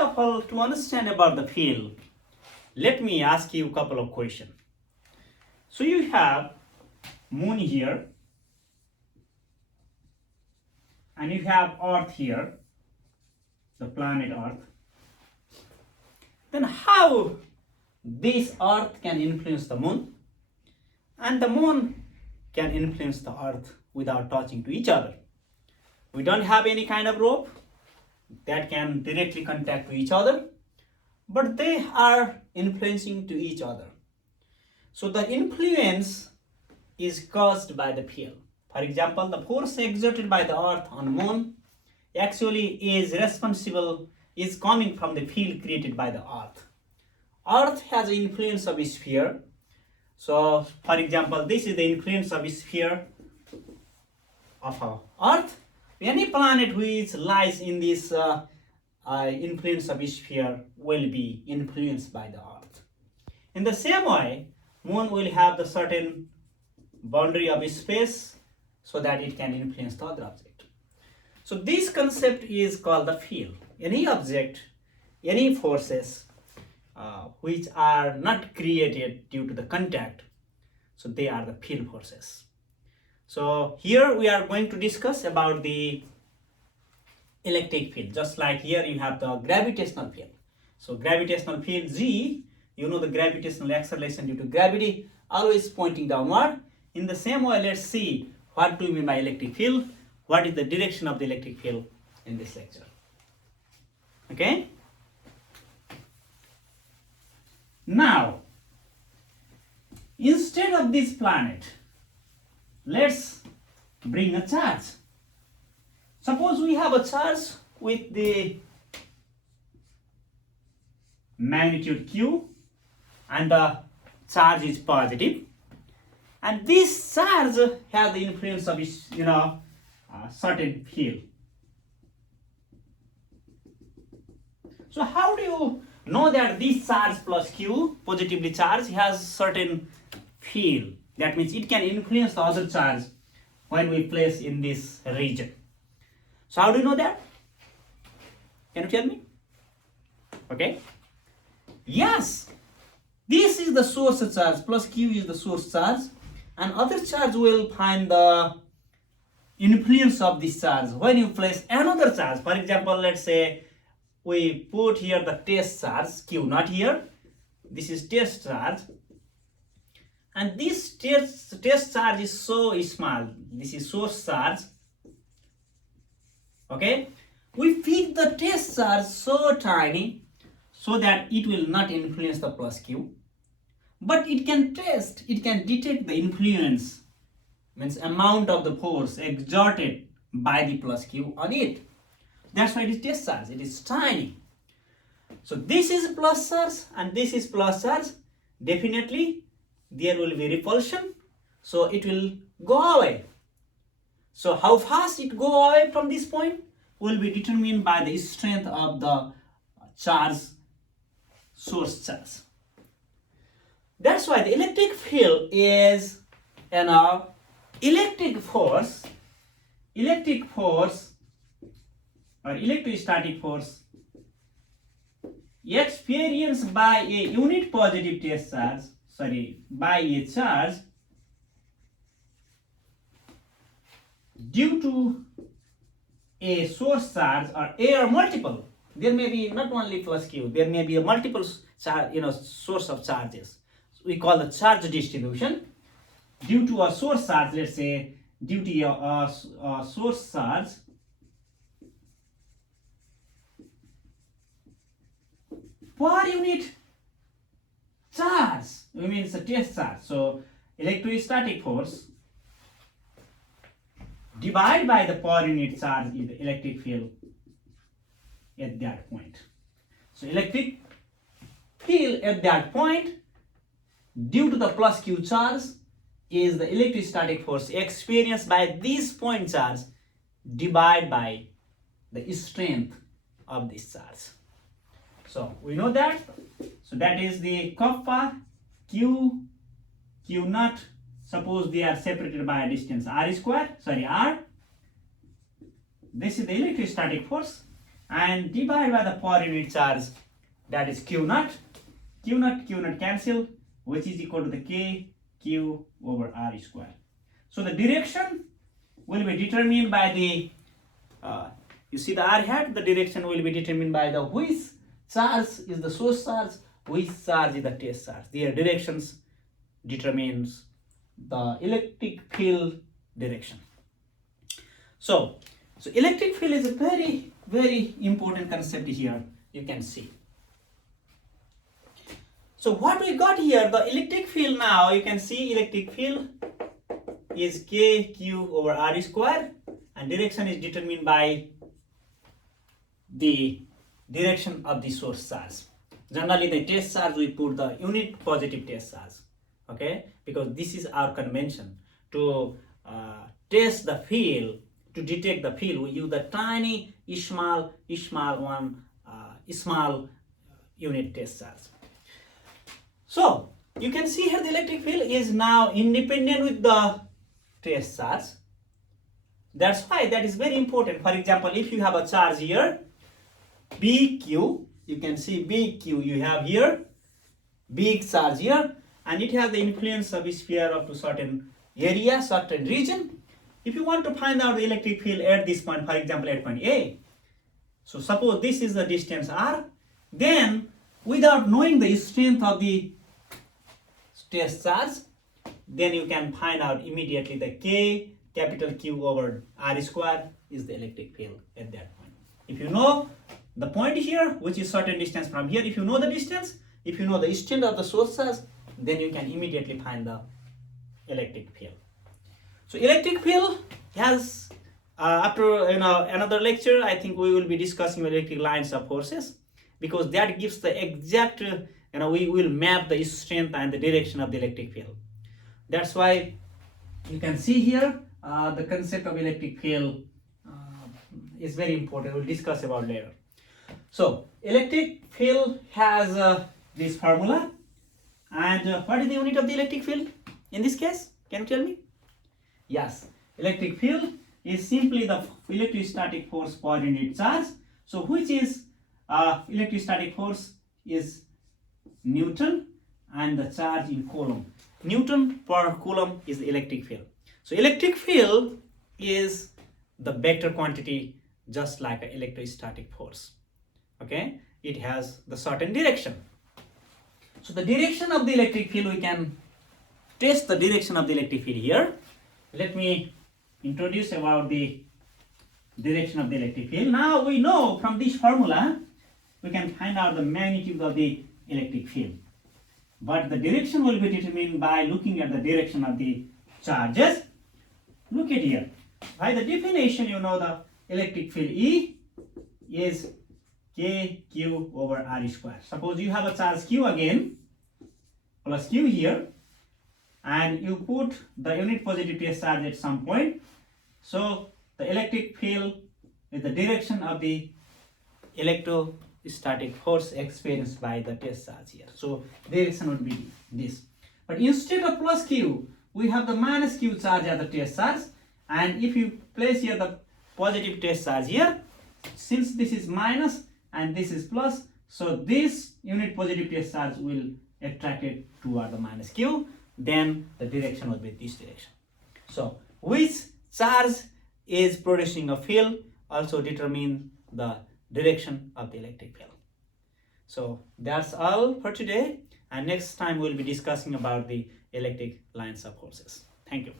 of all, to understand about the field, let me ask you a couple of questions. So you have moon here, and you have Earth here, the planet Earth. Then how this Earth can influence the moon, and the moon can influence the Earth without touching to each other? We don't have any kind of rope that can directly contact to each other, but they are influencing to each other. So the influence is caused by the field. For example, the force exerted by the Earth on moon actually is coming from the field created by the Earth. Earth has an influence of a sphere. So for example, this is the influence of a sphere of our Earth. Any planet which lies in this influence of a sphere will be influenced by the Earth. In the same way, moon will have the certain boundary of space so that it can influence the other object. So this concept is called the field. Any object, any forces which are not created due to the contact, so they are the field forces. So here we are going to discuss about the electric field. Just like here you have the gravitational field. So gravitational field G, you know the gravitational acceleration due to gravity always pointing downward. In the same way, let's see what do we mean by electric field, what is the direction of the electric field in this lecture. Okay? Now, instead of this planet, let's bring a charge. Suppose we have a charge with the magnitude Q and the charge is positive, and this charge has the influence of certain field. So how do you know that this charge plus Q, positively charged, has certain field? That means it can influence the other charge when we place in this region. So how do you know that? Can you tell me? Okay. Yes. This is the source charge plus Q is the source charge, and other charge will find the influence of this charge when you place another charge. For example, let's say we put here the test charge Q, not here. This is test charge. And this test charge is so small. This is source charge. Okay? We fix the test charge so tiny so that it will not influence the plus Q. But it can detect the influence, means amount of the force exerted by the plus Q on it. That's why it is test charge. It is tiny. So this is plus charge and this is plus charge. Definitely there will be repulsion, so it will go away. So how fast it go away from this point will be determined by the strength of the charge, source charge. That's why the electric field is an electric force or electrostatic force experienced by a unit positive test charge, by a charge due to a source charge or A or multiple. There may be not only plus Q, there may be a multiple source of charges. So we call the charge distribution due to a source charge. Let's say due to a source charge per unit charge, we mean it's a test charge. So electrostatic force divided by the per unit charge is the electric field at that point. So electric field at that point due to the plus Q charge is the electrostatic force experienced by this point charge divided by the strength of this charge. So we know that. So that is the kappa, Q, Q naught. Suppose they are separated by a distance R. This is the electrostatic force, and divide by the per unit charge, that is Q naught. Q naught cancel, which is equal to the K Q over R square. So the direction will be determined by the, you see the R hat, the direction will be determined by the which charge is the source charge, which charge is the test charge. Their directions determines the electric field direction. So electric field is a very, very important concept here, you can see. So what we got here, the electric field now, you can see electric field is KQ over R square, and direction is determined by the direction of the source charge. Generally the test charge we put the unit positive test charge, okay, because this is our convention. To test the field, to detect the field, we use the tiny small unit test charge. So you can see here the electric field is now independent with the test charge. That's why that is very important. For example, if you have a charge here, BQ, you can see BQ, you have here big charge here, and it has the influence of a sphere up to certain area, certain region. If you want to find out the electric field at this point, for example at point A, so suppose this is the distance R, then without knowing the strength of the test charge, then you can find out immediately the K capital Q over R square is the electric field at that point. If you know the point here, which is certain distance from here, if you know the distance, if you know the strength of the source charge, then you can immediately find the electric field. So electric field has, after another lecture, I think we will be discussing electric lines of forces, because that gives the exact, we will map the strength and the direction of the electric field. That's why you can see here the concept of electric field is very important. We'll discuss about later. So electric field has this formula, and what is the unit of the electric field in this case? Can you tell me? Yes, electric field is simply the electrostatic force per unit charge. So which is electrostatic force is Newton, and the charge in coulomb. Newton per coulomb is the electric field. So electric field is the vector quantity, just like an electrostatic force. Okay, it has the certain direction. So the direction of the electric field, we can test the direction of the electric field here. Let me introduce about the direction of the electric field. Now we know from this formula we can find out the magnitude of the electric field, but the direction will be determined by looking at the direction of the charges. Look at here, by the definition, you know the electric field E is KQ over R square. Suppose you have a charge Q again plus Q here, and you put the unit positive test charge at some point. So the electric field is the direction of the electrostatic force experienced by the test charge here. So direction would be this. But instead of plus Q, we have the minus Q charge as the test charge. And if you place here the positive test charge here, since this is minus and this is plus, so this unit positive test charge will attract it toward the minus Q. Then the direction will be this direction. So which charge is producing a field also determine the direction of the electric field. So that's all for today, and next time we'll be discussing about the electric lines of forces. Thank you.